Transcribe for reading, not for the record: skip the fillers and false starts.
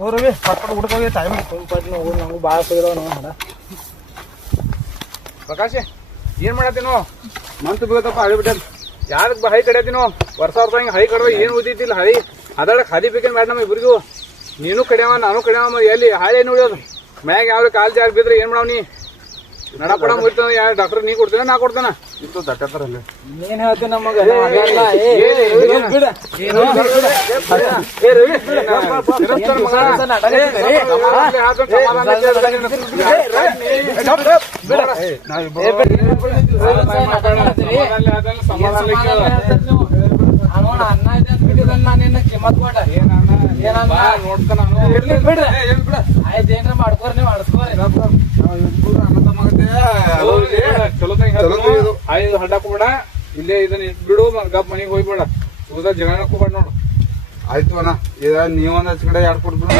ಹೋಗ್ರಿ ಪಟ್ಪಟ್ ಹುಡ್ಕೋಗಿ ಟೈಮ್ ನಂಗೂ ಭಾಳ ಹೋಗಿದಾವ ನಾವು ಹಡ ಪ್ರಕಾಶ್ ಏನ್ ಮಾಡತ್ತೀನೋ ಮಂತ್ ಬೀಳತಪ್ಪ ಹಳಿ ಬಿಟ್ಟ ಯಾರಕ್ಕೆ ಹೈ ಕಡಿಯತ್ತೀನೋ ವರ್ಷ ಹಿಂಗೆ ಹೈ ಕಡ್ರ ಏನು ಓದಿತ್ತಿಲ್ಲ ಹಳಿ ಅದಕ್ಕೆ ಹಾದಿ ಬೇಕೇನು ಬೇಡ ನಮ್ಮ ಇಬ್ಬರಿಗೂ ನೀನು ಕಡಿಯವ ನಾನು ಕಡಿಯವ ಎಲ್ಲಿ ಹಾಳೆ ಏನು ಉಳಿಯೋದು ಮ್ಯಾಗ ಯಾವ ಕಾಲ್ ಜಾಗ ಬಿದ್ರೆ ಏನ್ ಮಾಡವ್ ನೀ ನಡಪಡ ಮುಗಿತಾನ ಯಾರು ಡಾಕ್ಟರ್ ನೀ ಕೊಡ್ತೇನೆ ನಾ ಕೊಡ್ತಾನ ಇತ್ತು ದಟ್ಟತ್ತಾರಲ್ಲಿ ಏನ್ ಹೇಳ್ತೀನಿ ನಮಗ ಅನ್ನ ಇದೆ ಅಂತ ಬಿಟ್ಟಿದ್ದ ನಾನೇನ ಕಿಮ್ಮತ್ ಕೊಡ ನೋಡ್ತಾನ ಆಯ್ತು ಏನ್ರ ಮಾಡ್ಕೋರಿ ನೀವು ಅಡ್ಸ್ಕೋರಿ ಚಲೋ ಐದು ಹಡ್ಡಾಕೋಬೇಡ ಇಲ್ಲೇ ಇದನ್ನ ಬಿಡು ಗಪ್ ಮನೆಗೆ ಹೋಗ್ಬೇಡ ಉದ ಜಗಳ ಹಾಕೋಬೇಡ ನೋಡು ಆಯ್ತು ಅಣ್ಣ ಇದ ನೀವೊಂದ್ ಕಡೆ 2 ಕೊಟ್ಬಿಡು